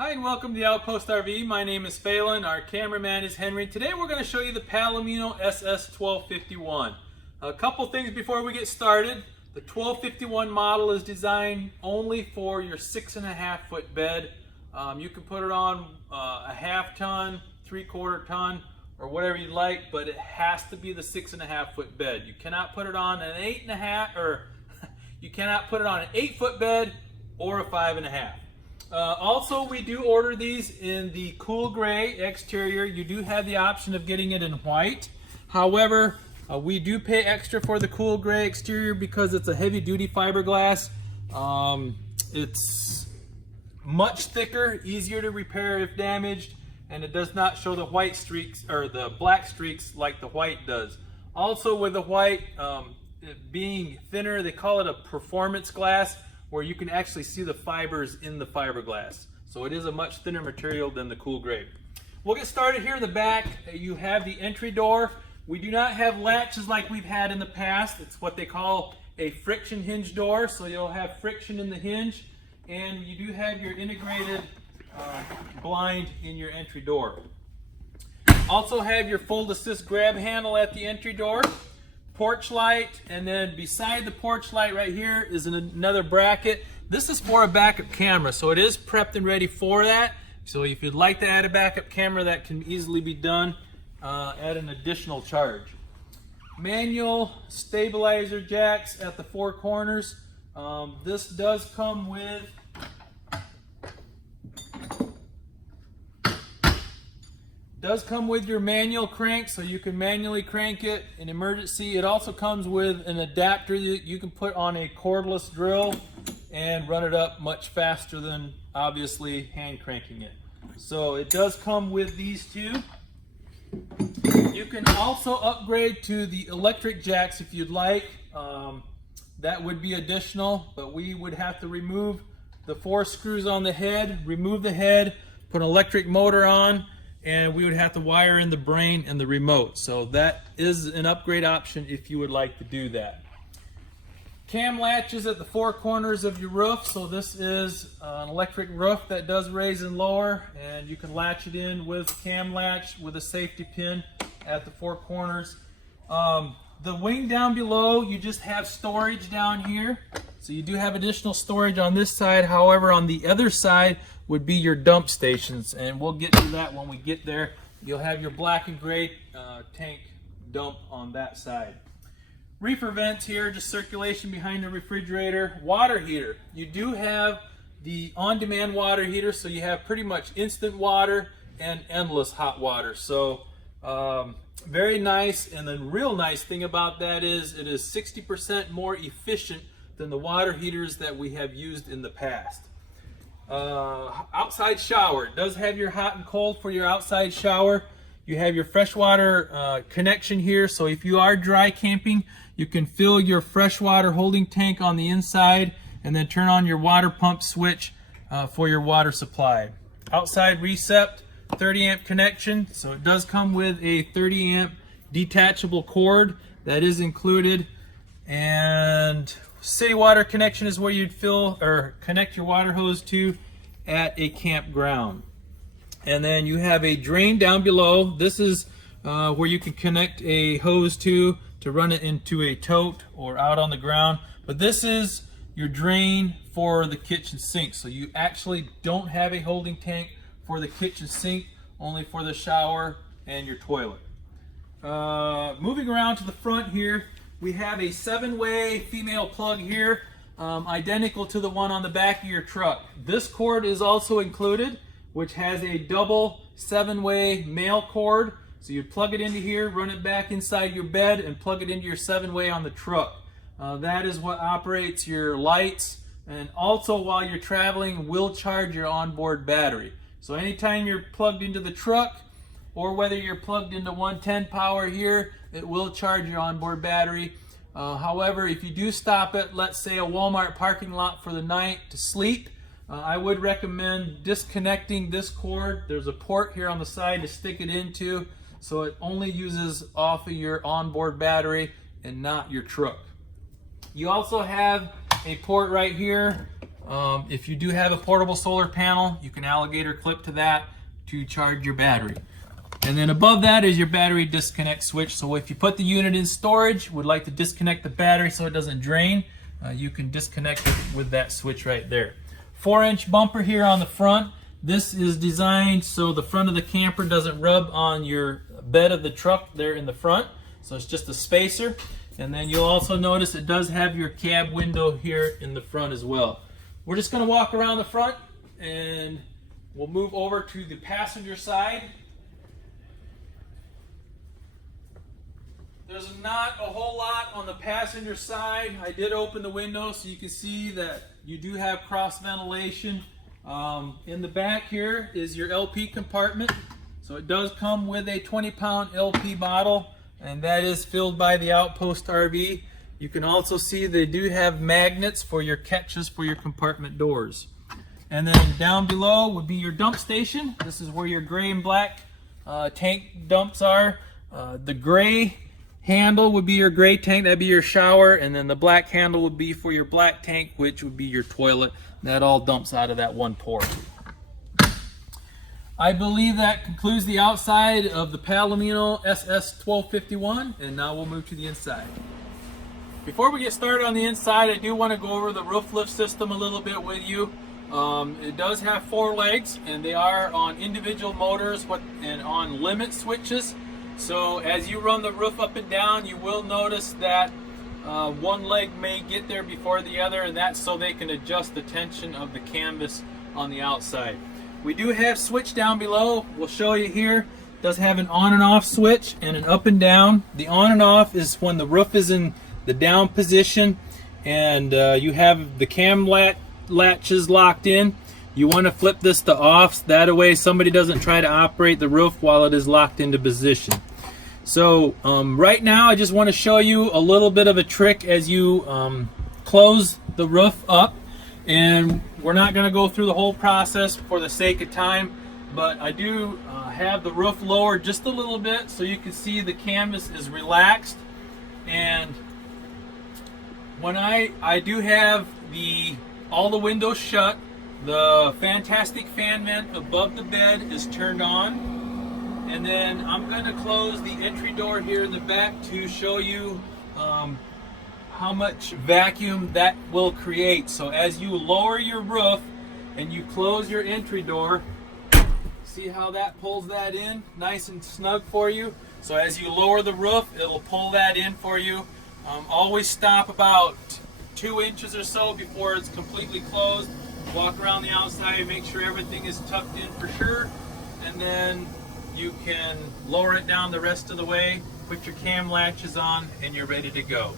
Hi and welcome to the Outpost RV. My name is Phelan. Our cameraman is Henry. Today we're going to show you the Palomino SS1251. A couple things before we get started. The 1251 model is designed only for your 6.5 foot bed. You can put it on a half ton, 3/4 ton, or whatever you like, but it has to be the 6.5 foot bed. You cannot put it on an 8.5, or you cannot put it on an 8 foot bed or a 5.5. Also, we do order these in the cool gray exterior. You do have the option of getting it in white. However, we do pay extra for the cool gray exterior because it's a heavy duty fiberglass. It's much thicker, easier to repair if damaged, and it does not show the white streaks or the black streaks like the white does. Also, with the white it being thinner, they call it a performance glass, where you can actually see the fibers in the fiberglass. So it is a much thinner material than the cool gray. We'll get started here in the back. You have the entry door. We do not have latches like we've had in the past. It's what they call a friction hinge door. So you'll have friction in the hinge, and you do have your integrated blind in your entry door. Also have your full assist grab handle at the entry door. Porch light, and then beside the porch light right here is another bracket. This is for a backup camera, so it is prepped and ready for that. So if you'd like to add a backup camera, that can easily be done at an additional charge. Manual stabilizer jacks at the four corners. This does come with your manual crank, so you can manually crank it in emergency. It also comes with an adapter that you can put on a cordless drill and run it up much faster than obviously hand cranking it. So it does come with these two. You can also upgrade to the electric jacks if you'd like. That would be additional, but we would have to remove the 4 screws on the head, remove the head, put an electric motor on, and we would have to wire in the brain and the remote. So that is an upgrade option if you would like to do that. Cam latches at the 4 corners of your roof. So this is an electric roof that does raise and lower, and you can latch it in with cam latch with a safety pin at the 4 corners. The wing down below, you just have storage down here. So you do have additional storage on this side. However, on the other side would be your dump stations, and we'll get to that when we get there. You'll have your black and gray tank dump on that side. Reefer vents here, just circulation behind the refrigerator. Water heater. You do have the on-demand water heater, so you have pretty much instant water and endless hot water. So very nice, and the real nice thing about that is it is 60% more efficient than the water heaters that we have used in the past. Outside shower. It does have your hot and cold for your outside shower. You have your freshwater connection here, so if you are dry camping, you can fill your freshwater holding tank on the inside and then turn on your water pump switch for your water supply. Outside recept, 30 amp connection, so it does come with a 30 amp detachable cord that is included. And city water connection is where you'd fill or connect your water hose to at a campground. And then you have a drain down below. This is where you can connect a hose to run it into a tote or out on the ground. But this is your drain for the kitchen sink. So you actually don't have a holding tank for the kitchen sink, only for the shower and your toilet. Moving around to the front here, we have a 7-way female plug here, identical to the one on the back of your truck. This cord is also included, which has a double 7-way male cord. So you plug it into here, run it back inside your bed, and plug it into your 7-way on the truck. That is what operates your lights, and also while you're traveling will charge your onboard battery. So anytime you're plugged into the truck, or whether you're plugged into 110 power here, it will charge your onboard battery. However, if you do stop at, let's say, a Walmart parking lot for the night to sleep, I would recommend disconnecting this cord. There's a port here on the side to stick it into, so it only uses off of your onboard battery and not your truck. You also have a port right here If you do have a portable solar panel, you can alligator clip to that to charge your battery. And then above that is your battery disconnect switch. So if you put the unit in storage, would like to disconnect the battery so it doesn't drain, you can disconnect it with that switch right there. 4-inch bumper here on the front. This is designed so the front of the camper doesn't rub on your bed of the truck there in the front. So it's just a spacer. And then you'll also notice it does have your cab window here in the front as well. We're just going to walk around the front and we'll move over to the passenger side. There's not a whole lot on the passenger side. I did open the window so you can see that you do have cross ventilation. In the back here is your LP compartment. So it does come with a 20-pound LP bottle, and that is filled by the Outpost RV. You can also see they do have magnets for your catches for your compartment doors. And then down below would be your dump station. This is where your gray and black tank dumps are. The gray handle would be your gray tank, that'd be your shower, and then the black handle would be for your black tank, which would be your toilet. That all dumps out of that one port. I believe that concludes the outside of the Palomino SS1251, and now we'll move to the inside. Before we get started on the inside, I do want to go over the roof lift system a little bit with you. It does have 4 legs, and they are on individual motors and on limit switches. So as you run the roof up and down, you will notice that one leg may get there before the other, and that's so they can adjust the tension of the canvas on the outside. We do have switch down below. We'll show you here. It does have an on and off switch and an up and down. The on and off is when the roof is in the down position and you have the cam latches locked in. You want to flip this to off. That way somebody doesn't try to operate the roof while it is locked into position. So right now I just want to show you a little bit of a trick as you close the roof up. And we're not going to go through the whole process for the sake of time, but I do have the roof lowered just a little bit so you can see the canvas is relaxed. And when I do have all the windows shut, the fantastic fan vent above the bed is turned on, and then I'm going to close the entry door here in the back to show you how much vacuum that will create. So as you lower your roof and you close your entry door, see how that pulls that in nice and snug for you. So as you lower the roof, it'll pull that in for you. Always stop about 2 inches or so before it's completely closed. Walk around the outside, make sure everything is tucked in for sure, and then you can lower it down the rest of the way, put your cam latches on, and you're ready to go.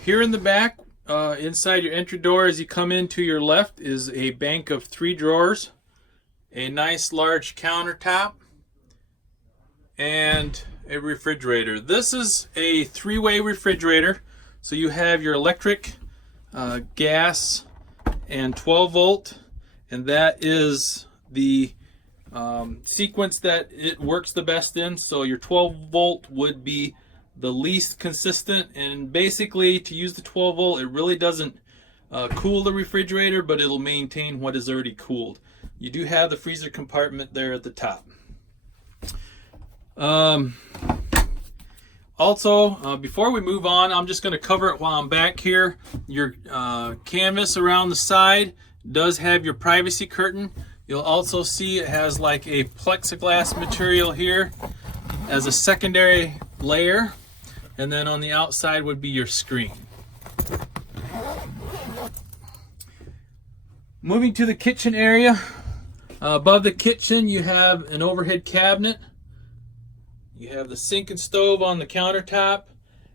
Here in the back, inside your entry door as you come in to your left is a bank of 3 drawers, a nice large countertop, and a refrigerator. This is a 3-way refrigerator, so you have your electric, gas, and 12 volt, and that is the sequence that it works the best in. So your 12 volt would be the least consistent, and basically to use the 12 volt, it really doesn't cool the refrigerator, but it'll maintain what is already cooled. You do have the freezer compartment there at the top. Also, before we move on, I'm just going to cover it while I'm back here. Your canvas around the side does have your privacy curtain. You'll also see it has like a plexiglass material here as a secondary layer. And then on the outside would be your screen. Moving to the kitchen area. Above the kitchen you have an overhead cabinet. You have the sink and stove on the countertop.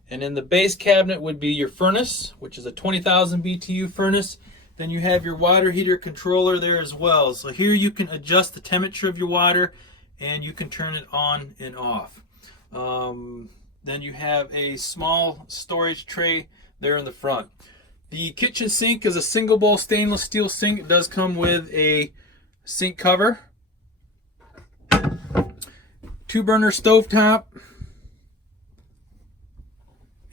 And in the base cabinet would be your furnace, which is a 20,000 BTU furnace. Then you have your water heater controller there as well. So here you can adjust the temperature of your water and you can turn it on and off. Then you have a small storage tray there in the front. The kitchen sink is a single bowl stainless steel sink. It does come with a sink cover. 2-burner stovetop.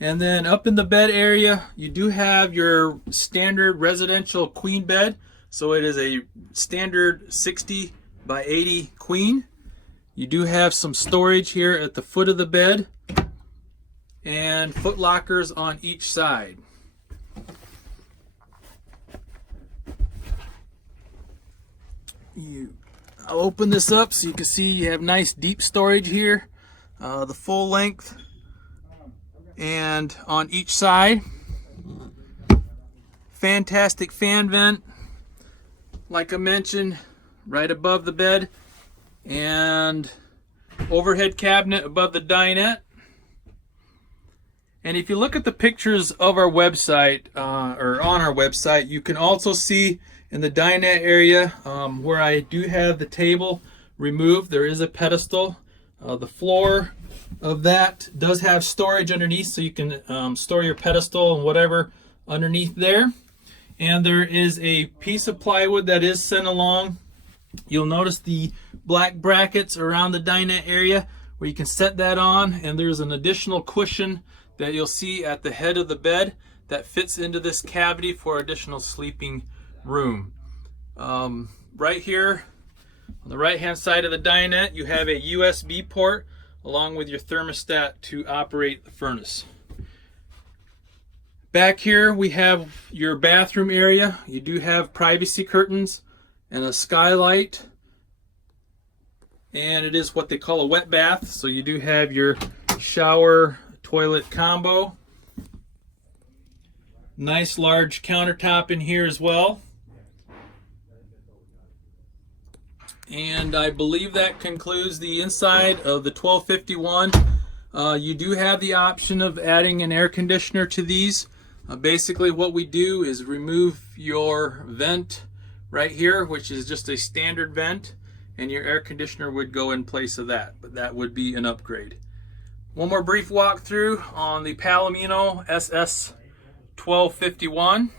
And then up in the bed area, you do have your standard residential queen bed. So it is a standard 60 by 80 queen. You do have some storage here at the foot of the bed and foot lockers on each side. I'll open this up so you can see you have nice deep storage here, the full length and on each side. Fantastic fan vent, like I mentioned, right above the bed, and overhead cabinet above the dinette. And if you look at the pictures of our website, or on our website, you can also see in the dinette area where I do have the table removed, there is a pedestal. The floor of that does have storage underneath, so you can store your pedestal and whatever underneath there. And there is a piece of plywood that is sent along. You'll notice the black brackets around the dinette area where you can set that on, and there's an additional cushion that you'll see at the head of the bed that fits into this cavity for additional sleeping room. Right here on the right hand side of the dinette, you have a USB port along with your thermostat to operate the furnace. Back here we have your bathroom area. You do have privacy curtains and a skylight, and it is what they call a wet bath, so you do have your shower toilet combo. Nice large countertop in here as well. And I believe that concludes the inside of the 1251. You do have the option of adding an air conditioner to these. Basically what we do is remove your vent right here, which is just a standard vent, and your air conditioner would go in place of that, but that would be an upgrade. One more brief walkthrough on the Palomino SS 1251.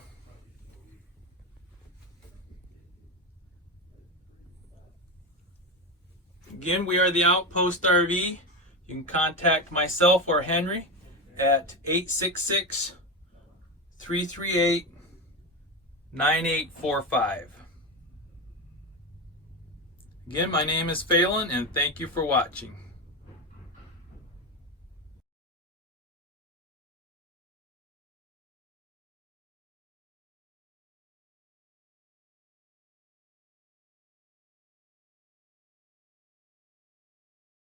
Again, we are the Outpost RV. You can contact myself or Henry at 866-338-9845. Again, my name is Phelan, and thank you for watching.